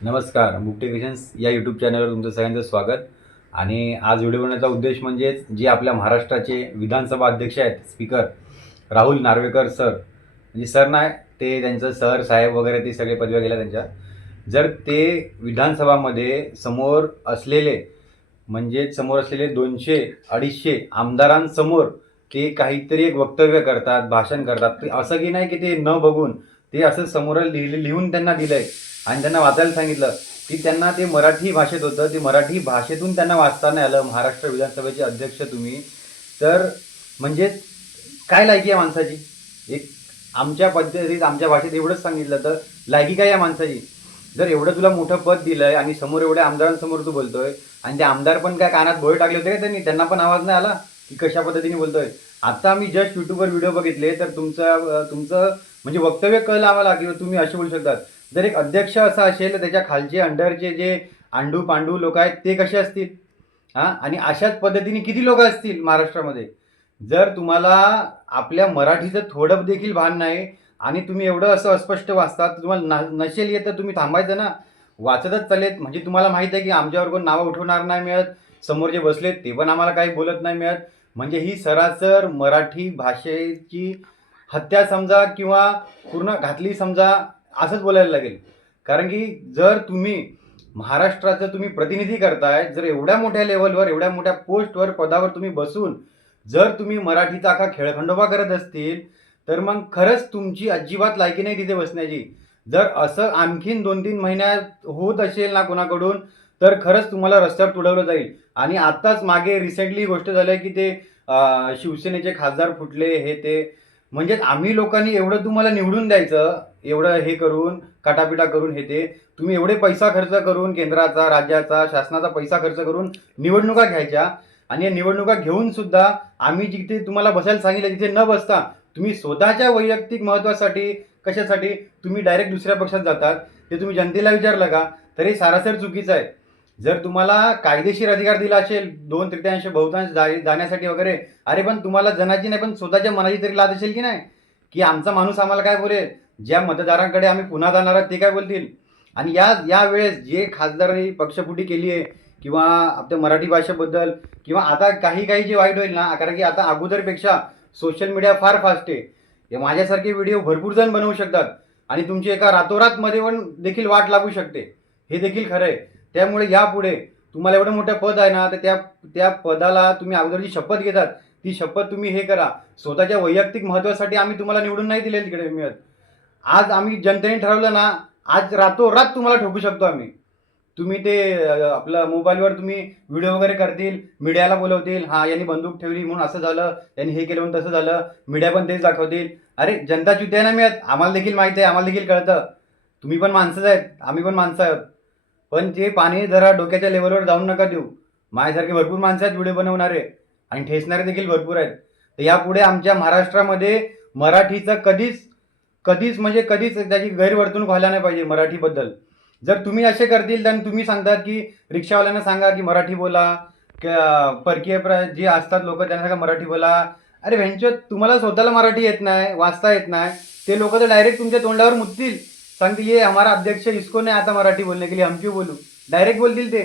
नमस्कार. मुक्ती क्रिएशन्स या यूट्यूब चॅनलवर तुमचं सगळ्यांचं स्वागत. आणि आज व्हिडिओ बनवण्याचा उद्देश म्हणजे जे आपल्या महाराष्ट्राचे विधानसभा अध्यक्ष आहेत, स्पीकर राहुल नार्वेकर सर, म्हणजे सर नाही, ते त्यांचं सर साहेब वगैरे ते सगळे पदव्या गेल्या त्यांच्या. जर ते विधानसभामध्ये समोर असलेले 200-250 आमदारांसमोर ते काहीतरी एक वक्तव्य करतात, भाषण करतात, ते असं की नाही की ते न बघून ते असं समोर लिहून त्यांना दिलंय आणि त्यांना वाचायला सांगितलं की त्यांना ते मराठी भाषेत होतं, ते मराठी भाषेतून त्यांना वाचता नाही आलं. महाराष्ट्र विधानसभेचे अध्यक्ष तुम्ही, तर म्हणजे काय लायकी आहे माणसाची? एक आमच्या पद्धतीत आमच्या भाषेत एवढंच सांगितलं तर लायकी काय या माणसाची? जर एवढं तुला मोठं पद दिलंय आणि समोर एवढ्या आमदारांसमोर तू बोलतोय, आणि ते आमदार पण काय कानात भोळे टाकले होते का त्यांना पण आवाज नाही आला की कशा पद्धतीने बोलतोय? आता आम्ही जस्ट यूट्यूबवर व्हिडिओ बघितले तर तुमचं म्हणजे वक्तव्य कळलं आम्हाला की तुम्ही असे बोलू शकतात. जर एक अध्यक्ष असा असेल तर त्याच्या खालचे अंडरचे जे आंडू पांडू लोक आहेत ते कसे असतील? आणि अशाच पद्धतीने किती लोक असतील महाराष्ट्रामध्ये? जर तुम्हाला आपल्या मराठीचं थोडं देखील भान नाही आणि तुम्ही एवढं असं अस्पष्ट वाचतात, तुम्हाला नसेल येत तर तुम्ही थांबायचं ना, वाचतच चालेल. म्हणजे तुम्हाला माहित आहे की आमच्यावर कोण नावं उठवणार नाही मिळत, समोर जे बसलेत ते पण आम्हाला काही बोलत नाही मिळत. म्हणजे ही सरासर मराठी भाषेची हत्या समजा किंवा पूर्ण घातली समजा, असंच बोलायला लागेल. कारण की जर तुम्ही महाराष्ट्राचं तुम्ही प्रतिनिधी करताय, जर एवढ्या मोठ्या लेवलवर एवढ्या मोठ्या पोस्टवर पदावर तुम्ही बसून जर तुम्ही मराठीचा अख्खा खेळखंडोबा करत असतील तर मग खरंच तुमची अजिबात लायकी नाही तिथे बसण्याची. जर असं आणखीन 2-3 महिन्यात होत असेल ना कोणाकडून, तर खरंच तुम्हाला रस्त्यावर तुडवलं जाईल. आणि आत्ताच मागे रिसेंटली गोष्ट झाली की ते शिवसेनेचे खासदार फुटले, हे ते. म्हणजेच आम्ही लोकांनी एवढं तुम्हाला निवडून द्यायचं, एवढं हे करून काटापिटा करून हे ते, तुम्ही एवढे पैसा खर्च करून केंद्राचा, राज्याचा, शासनाचा पैसा खर्च करून निवडणुका घ्यायच्या, आणि या निवडणुका घेऊन सुद्धा आम्ही जिथे तुम्हाला बसायला सांगितलं तिथे न बसता तुम्ही स्वतःच्या वैयक्तिक महत्त्वासाठी कशासाठी तुम्ही डायरेक्ट दुसऱ्या पक्षात जातात. ते तुम्ही जनतेला विचारलं का? तर हे सारासर चुकीचं आहे. जर तुम्हाला कायदेशीर अधिकार दिला असेल 2/3 बहुतांश जाण्यासाठी वगैरे, अरे पण तुम्हाला जनाची नाही पण स्वतःच्या मनाची तरी लाज असेल की नाही, की आमचा माणूस आम्हाला काय बोलेल, ज्या मतदारांकडे आम्ही पुन्हा जाणार आहोत ते काय बोलतील. आणि या वेळेस जे खासदारांनी पक्षफुटी केली आहे किंवा आपल्या मराठी भाषेबद्दल, किंवा आता काही काही जे वाईट होईल ना, कारण की आता अगोदरपेक्षा सोशल मीडिया फार फास्ट आहे. हे माझ्यासारखे व्हिडिओ भरपूर जण बनवू शकतात आणि तुमची एका रातोरातमध्ये पण देखील वाट लागू शकते, हे देखील खरं आहे. त्यामुळे यापुढे तुम्हाला एवढं मोठं पद आहे ना, तर त्या पदाला तुम्ही अगोदर जी शपथ घेतात ती शपथ तुम्ही हे करा. स्वतःच्या वैयक्तिक महत्त्वासाठी आम्ही तुम्हाला निवडून नाही दिले तिकडे मिळत. आज आम्ही जनतेने ठरवलं ना, आज रातोरात तुम्हाला ठोकू शकतो आम्ही. तुम्ही ते आपलं मोबाईलवर तुम्ही व्हिडिओ वगैरे करतील, मीडियाला बोलवतील, हां यांनी बंदूक ठेवली म्हणून असं झालं, यांनी हे केलं म्हणून तसं झालं, मीडिया पण तेच दाखवतील. अरे जनता चुती आहे ना मिळत, आम्हाला देखील माहिती आहे, आम्हाला देखील कळतं. तुम्ही पण माणसंच आहेत, आम्ही पण माणसं आहोत. पण ते पाणी जरा डोक्याच्या लेवलवर जाऊन नका देऊ. माझ्यासारखे भरपूर माणसं आहेत व्हिडिओ बनवणारे, आणि ठेचणारे देखील भरपूर आहेत. तर यापुढे आमच्या महाराष्ट्रामध्ये मराठीचं कधीच त्याची गैरवर्तणूक व्हायला नाही पाहिजे मराठीबद्दल. जर तुम्ही असे करतील तर तुम्ही सांगतात की रिक्षावाल्यांना सांगा की मराठी बोला, परकीय जे असतात लोक त्यांना सांगा मराठी बोला. अरे व्हेंचर, तुम्हाला स्वतःला मराठी येत नाही, वाचता येत नाही, ते लोक तर डायरेक्ट तुमच्या तोंडावर मुततील, सांगतील ये हमारा अध्यक्ष इसको नाही आता मराठी बोलने के लिए, हम क्यों बोलू, डायरेक्ट बोलतील ते.